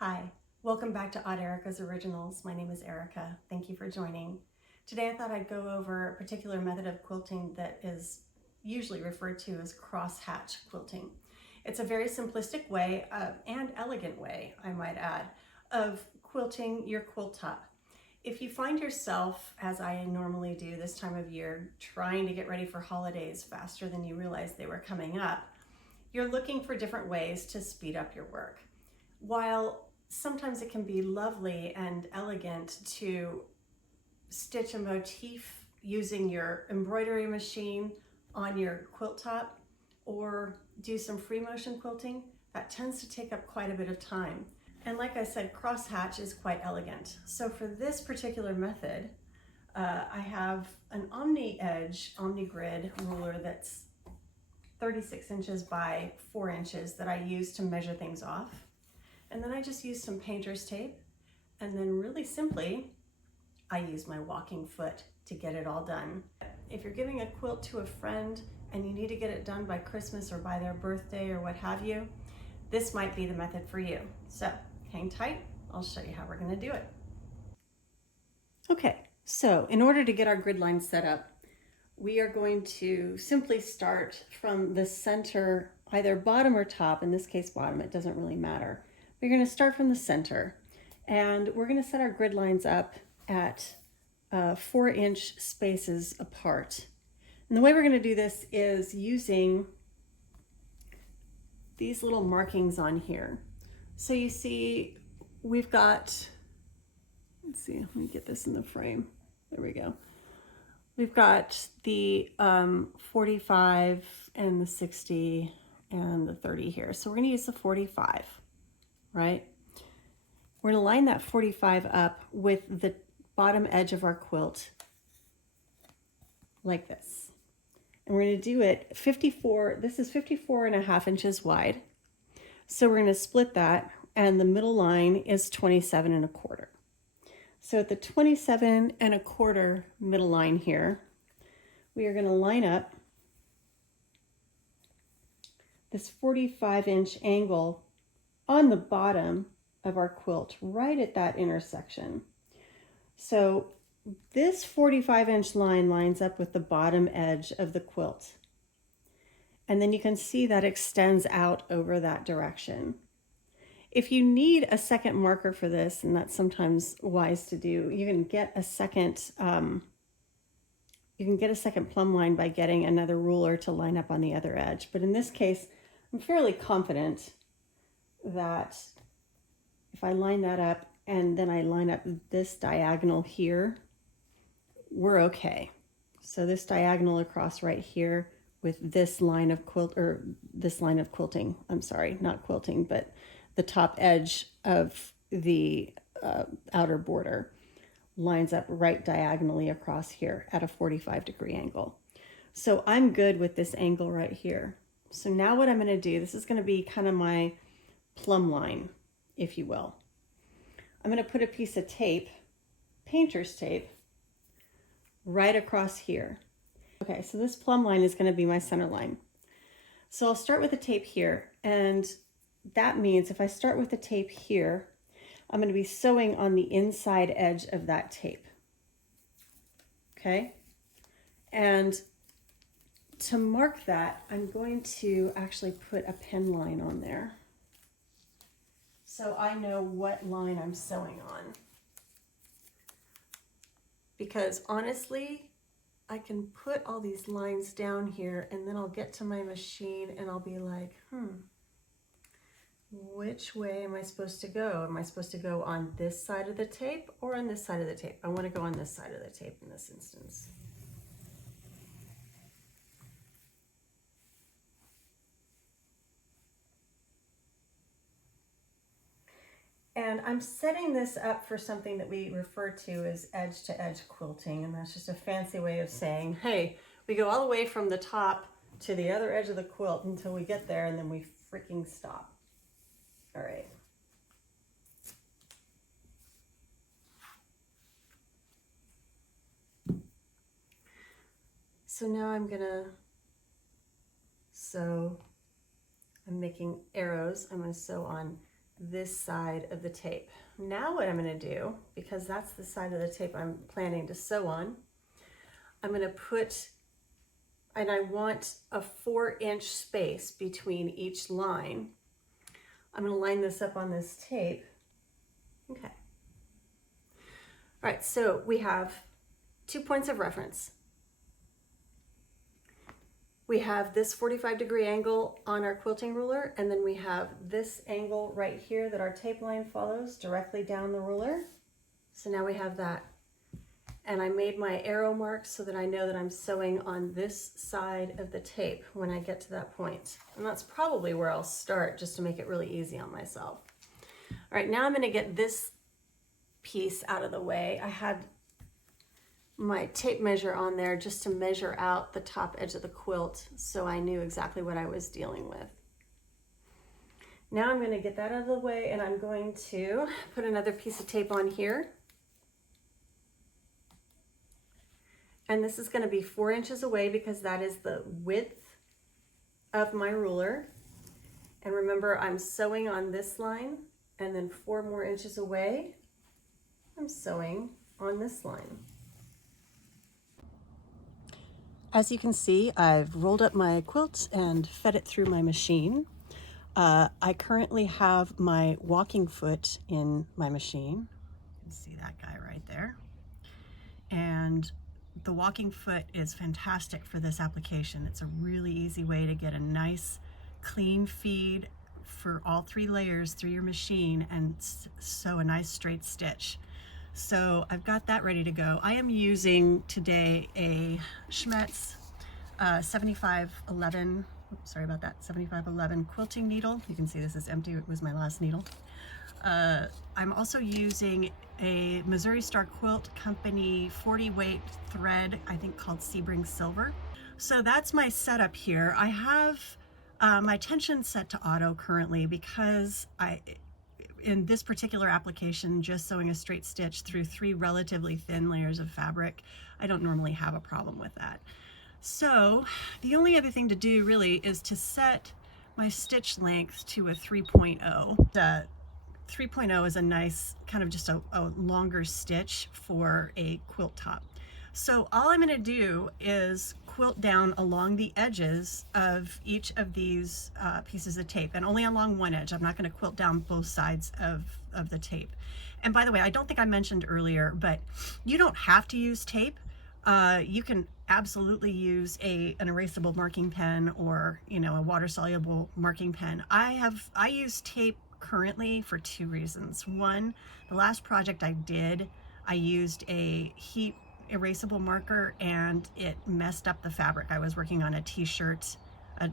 Hi, welcome back to Odd Erica's Originals. My name is Erica. Thank you for joining. Today I thought I'd go over a particular method of quilting that is usually referred to as crosshatch quilting. It's a very simplistic way and elegant way, I might add, of quilting your quilt top. If you find yourself, as I normally do this time of year, trying to get ready for holidays faster than you realize they were coming up, you're looking for different ways to speed up your work. While sometimes it can be lovely and elegant to stitch a motif using your embroidery machine on your quilt top or do some free motion quilting, that tends to take up quite a bit of time. And like I said, crosshatch is quite elegant. So for this particular method, I have an omni grid ruler that's 36 inches by 4 inches that I use to measure things off. And then I just use some painter's tape, and then really simply, I use my walking foot to get it all done. If you're giving a quilt to a friend and you need to get it done by Christmas or by their birthday or what have you, this might be the method for you. So hang tight, I'll show you how we're gonna do it. Okay, so in order to get our grid line set up, we are going to simply start from the center, either bottom or top, in this case bottom, it doesn't really matter. We're going to start from the center, and we're going to set our grid lines up at 4-inch spaces apart. And the way we're going to do this is using these little markings on here. So you see, we've got, let's see, let me get this in the frame. There we go. We've got the 45 and the 60 and the 30 here. So we're going to use the 45. Right? We're going to line that 45 up with the bottom edge of our quilt like this. And we're going to do it 54, this is 54.5 inches wide. So we're going to split that, and the middle line is 27.25. So at the 27.25 middle line here, we are going to line up this 45-inch angle on the bottom of our quilt, right at that intersection. So this 45-inch line lines up with the bottom edge of the quilt. And then you can see that extends out over that direction. If you need a second marker for this, and that's sometimes wise to do, you can get a second plumb line by getting another ruler to line up on the other edge. But in this case, I'm fairly confident that if I line that up and then I line up this diagonal here, we're okay. So this diagonal across right here with this line of quilting, I'm sorry, not quilting, but the top edge of the outer border lines up right diagonally across here at a 45-degree angle. So I'm good with this angle right here. So now what I'm going to do, this is going to be kind of my plumb line, if you will. I'm going to put a piece of tape, painter's tape, right across here. Okay, so this plumb line is going to be my center line. So I'll start with the tape here, and that means if I start with the tape here, I'm going to be sewing on the inside edge of that tape. Okay? And to mark that, I'm going to actually put a pen line on there, so I know what line I'm sewing on. Because honestly, I can put all these lines down here and then I'll get to my machine and I'll be like, which way am I supposed to go? Am I supposed to go on this side of the tape or on this side of the tape? I want to go on this side of the tape in this instance. And I'm setting this up for something that we refer to as edge-to-edge quilting, and that's just a fancy way of saying, hey, we go all the way from the top to the other edge of the quilt until we get there, and then we freaking stop. All right. So now I'm gonna sew, I'm making arrows. I'm gonna sew on this side of the tape. Now what I'm going to do, because that's the side of the tape I'm planning to sew on, I'm going to put, and I want a 4-inch space between each line. I'm going to line this up on this tape. Okay. All right, so we have 2 points of reference. We have this 45-degree angle on our quilting ruler, and then we have this angle right here that our tape line follows directly down the ruler. So now we have that. And I made my arrow marks so that I know that I'm sewing on this side of the tape when I get to that point. And that's probably where I'll start, just to make it really easy on myself. All right, now I'm going to get this piece out of the way. I had my tape measure on there just to measure out the top edge of the quilt so I knew exactly what I was dealing with. Now I'm going to get that out of the way, and I'm going to put another piece of tape on here. And this is going to be 4 inches away because that is the width of my ruler. And remember, I'm sewing on this line, and then 4 more inches away, I'm sewing on this line. As you can see, I've rolled up my quilt and fed it through my machine. I currently have my walking foot in my machine. You can see that guy right there. And the walking foot is fantastic for this application. It's a really easy way to get a nice clean feed for all 3 layers through your machine and sew a nice straight stitch. So I've got that ready to go. I am using today a Schmetz 7511, sorry about that, 7511 quilting needle. You can see this is empty, it was my last needle. I'm also using a Missouri Star Quilt Company 40 weight thread, I think called Sebring Silver. So that's my setup here. I have my tension set to auto currently because in this particular application, just sewing a straight stitch through 3 relatively thin layers of fabric, I don't normally have a problem with that. So the only other thing to do really is to set my stitch length to a 3.0. The 3.0 is a nice kind of just a longer stitch for a quilt top. So all I'm going to do is quilt down along the edges of each of these pieces of tape, and only along one edge. I'm not going to quilt down both sides of the tape. And by the way, I don't think I mentioned earlier, but you don't have to use tape. You can absolutely use an erasable marking pen, or a water-soluble marking pen. I use tape currently for 2 reasons. One, the last project I did, I used a heat erasable marker and it messed up the fabric. I was working on a t-shirt,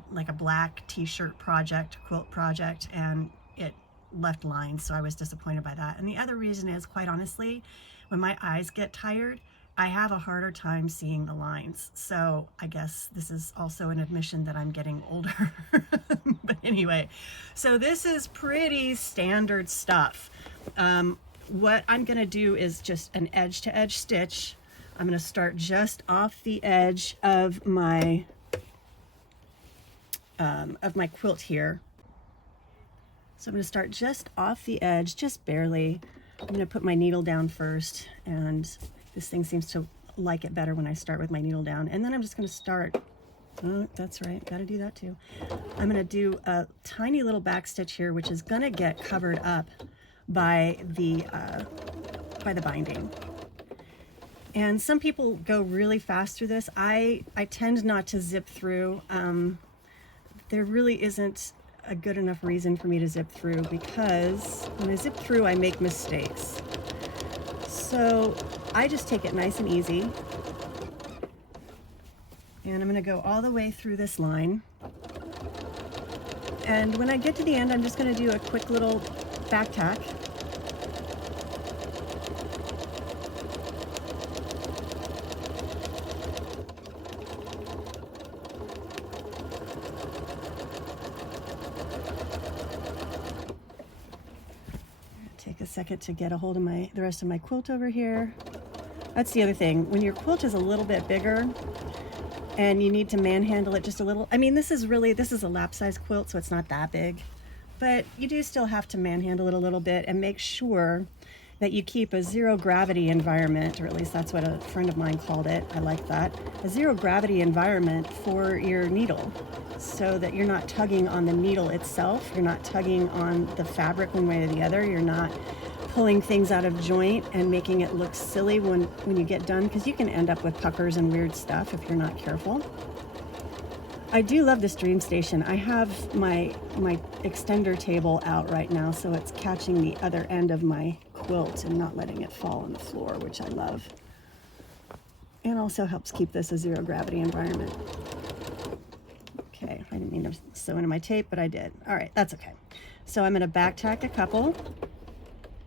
like a black t-shirt project, quilt project, and it left lines, so I was disappointed by that. And the other reason is, quite honestly, when my eyes get tired, I have a harder time seeing the lines. So I guess this is also an admission that I'm getting older. But anyway, so this is pretty standard stuff. What I'm going to do is just an edge-to-edge stitch. I'm going to start just off the edge of my quilt here. So I'm going to start just off the edge, just barely. I'm going to put my needle down first, and this thing seems to like it better when I start with my needle down. And then I'm just going to start, oh, that's right, got to do that too. I'm going to do a tiny little back stitch here, which is going to get covered up by the binding. And some people go really fast through this. I tend not to zip through. There really isn't a good enough reason for me to zip through, because when I zip through, I make mistakes. So I just take it nice and easy. And I'm going to go all the way through this line. And when I get to the end, I'm just going to do a quick little back tack. Take a second to get a hold of the rest of my quilt over here. That's the other thing. When your quilt is a little bit bigger and you need to manhandle it just a little. I mean, this is a lap size quilt, so it's not that big. but you do still have to manhandle it a little bit and make sure that you keep a zero gravity environment, or at least that's what a friend of mine called it. I like that. A zero gravity environment for your needle, so that you're not tugging on the needle itself. You're not tugging on the fabric one way or the other. You're not pulling things out of joint and making it look silly when you get done, because you can end up with puckers and weird stuff if you're not careful. I do love this Dream Station. I have my extender table out right now, so it's catching the other end of my quilt and not letting it fall on the floor, which I love. And also helps keep this a zero gravity environment. Okay, I didn't mean to sew into my tape, but I did. All right, that's okay. So I'm gonna back tack a couple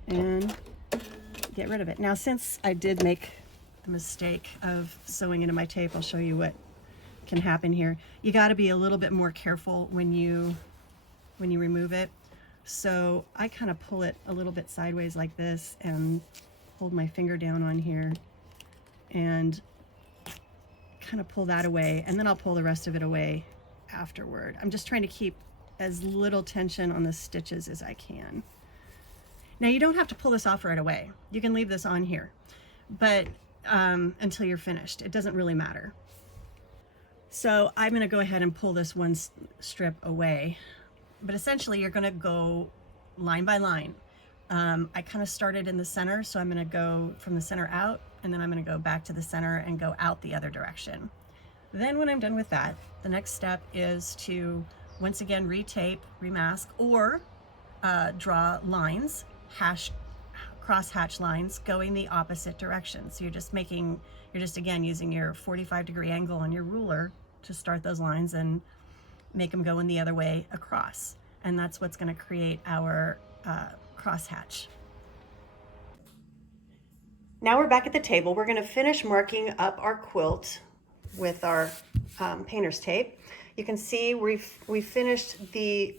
and get rid of it. Now, since I did make the mistake of sewing into my tape, I'll show you what can happen here. You got to be a little bit more careful when you remove it. So I kind of pull it a little bit sideways like this and hold my finger down on here and kind of pull that away, and then I'll pull the rest of it away afterward. I'm just trying to keep as little tension on the stitches as I can. Now, you don't have to pull this off right away. You can leave this on here, but until you're finished. It doesn't really matter. So I'm going to go ahead and pull this one strip away, but essentially you're going to go line by line. I kind of started in the center, so I'm going to go from the center out, and then I'm going to go back to the center and go out the other direction. Then when I'm done with that, the next step is to once again retape, remask, or draw lines, cross hatch lines going the opposite direction. So you're just again using your 45-degree angle on your ruler to start those lines and make them go in the other way across. And that's what's going to create our cross hatch. Now we're back at the table. We're going to finish marking up our quilt with our painter's tape. You can see we finished the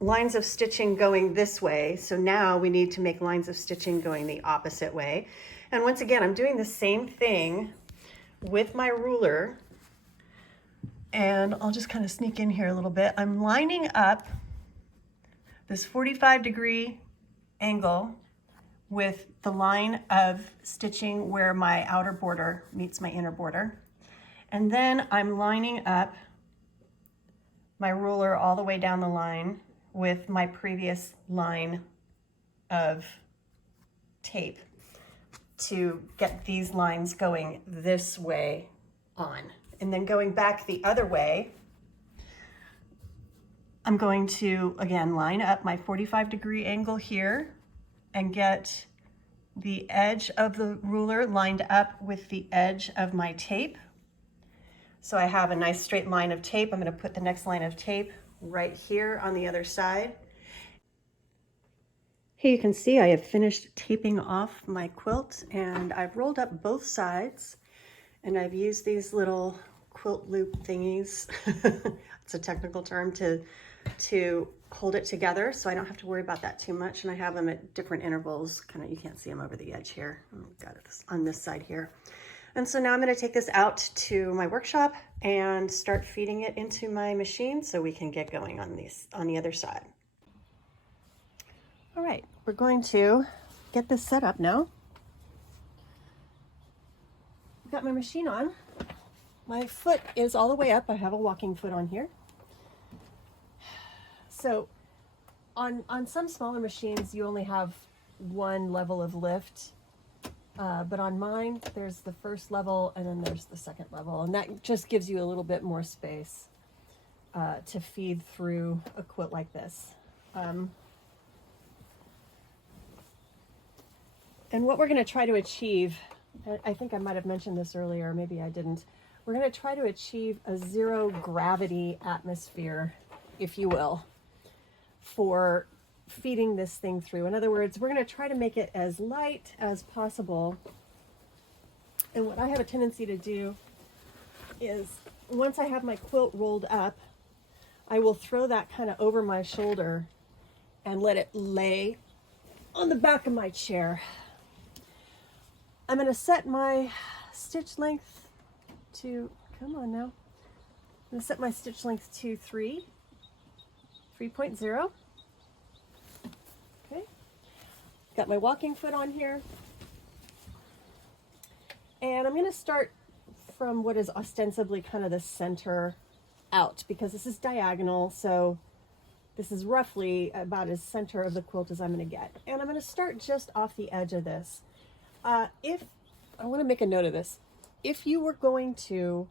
lines of stitching going this way. So now we need to make lines of stitching going the opposite way. And once again, I'm doing the same thing with my ruler, and I'll just kind of sneak in here a little bit. I'm lining up this 45-degree angle with the line of stitching where my outer border meets my inner border. And then I'm lining up my ruler all the way down the line with my previous line of tape to get these lines going this way on. And then going back the other way, I'm going to, again, line up my 45-degree angle here and get the edge of the ruler lined up with the edge of my tape. So I have a nice straight line of tape. I'm going to put the next line of tape right here on the other side. Here you can see I have finished taping off my quilt, and I've rolled up both sides, and I've used these little quilt loop thingies. It's a technical term to hold it together, so I don't have to worry about that too much. And I have them at different intervals. Kind of, you can't see them over the edge here. I've got it on this side here. And so now I'm going to take this out to my workshop and start feeding it into my machine so we can get going on the other side. All right, we're going to get this set up now. I've got my machine on. My foot is all the way up. I have a walking foot on here. So on some smaller machines, you only have one level of lift. But on mine, there's the first level and then there's the second level. And that just gives you a little bit more space to feed through a quilt like this. And what we're going to try to achieve, I think I might have mentioned this earlier, maybe I didn't. We're going to try to achieve a zero gravity atmosphere, if you will, for feeding this thing through. In other words, we're going to try to make it as light as possible. And what I have a tendency to do is once I have my quilt rolled up, I will throw that kind of over my shoulder and let it lay on the back of my chair. I'm going to set my stitch length to, come on now, I'm going to set my stitch length to 3 3.0. Okay, got my walking foot on here. And I'm going to start from what is ostensibly kind of the center out, because this is diagonal, so this is roughly about as center of the quilt as I'm going to get. And I'm going to start just off the edge of this. If I want to make a note of this, if you were going to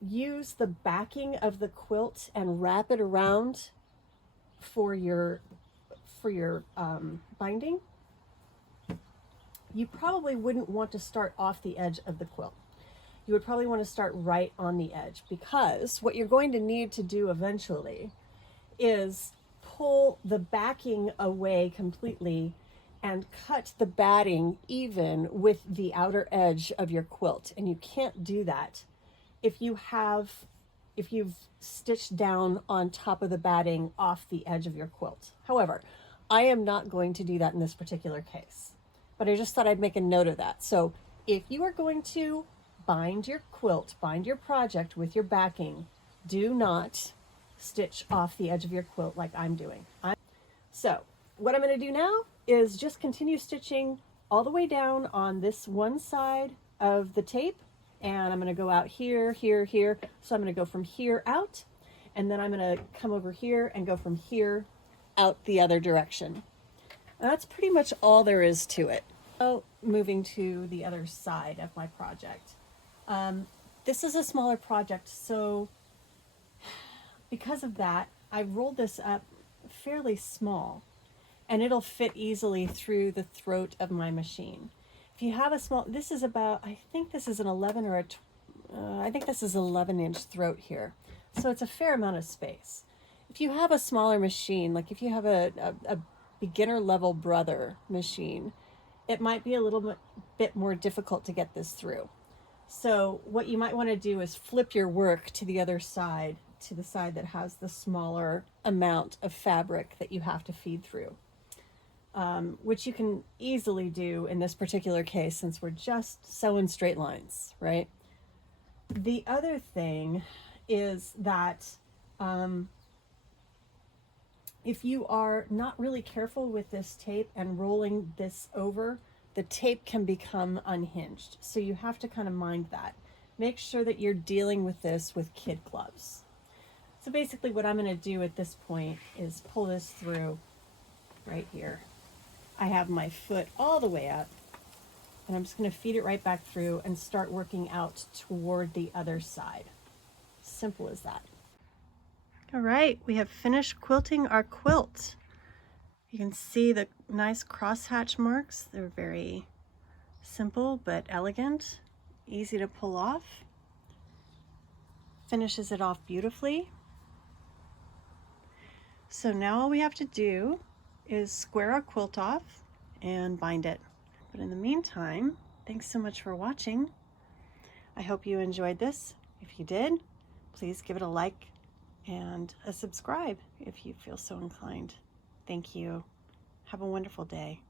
use the backing of the quilt and wrap it around for your binding, you probably wouldn't want to start off the edge of the quilt. You would probably want to start right on the edge, because what you're going to need to do eventually is pull the backing away completely and cut the batting even with the outer edge of your quilt. And you can't do that if you've stitched down on top of the batting off the edge of your quilt. However, I am not going to do that in this particular case, but I just thought I'd make a note of that. So if you are going to bind your quilt, bind your project with your backing, do not stitch off the edge of your quilt like I'm doing. So what I'm going to do now is just continue stitching all the way down on this one side of the tape, and I'm going to go out here, here, here. So I'm going to go from here out, and then I'm going to come over here and go from here out the other direction. And that's pretty much all there is to it. So moving to the other side of my project. This is a smaller project, so because of that, I rolled this up fairly small, and it'll fit easily through the throat of my machine. If you have a small, this is about, I think this is an 11 or I think this is 11-inch throat here. So it's a fair amount of space. If you have a smaller machine, like if you have a beginner level brother machine, it might be a little bit more difficult to get this through. So what you might want to do is flip your work to the other side, to the side that has the smaller amount of fabric that you have to feed through, which you can easily do in this particular case since we're just sewing straight lines, right? The other thing is that if you are not really careful with this tape and rolling this over, the tape can become unhinged. So you have to kind of mind that. Make sure that you're dealing with this with kid gloves. So basically what I'm going to do at this point is pull this through right here. I have my foot all the way up, and I'm just going to feed it right back through and start working out toward the other side. Simple as that. All right, we have finished quilting our quilt. You can see the nice crosshatch marks. They're very simple but elegant, easy to pull off. Finishes it off beautifully. So now all we have to do is square our quilt off and bind it. But in the meantime, thanks so much for watching. I hope you enjoyed this. If you did, please give it a like and a subscribe if you feel so inclined. Thank you. Have a wonderful day.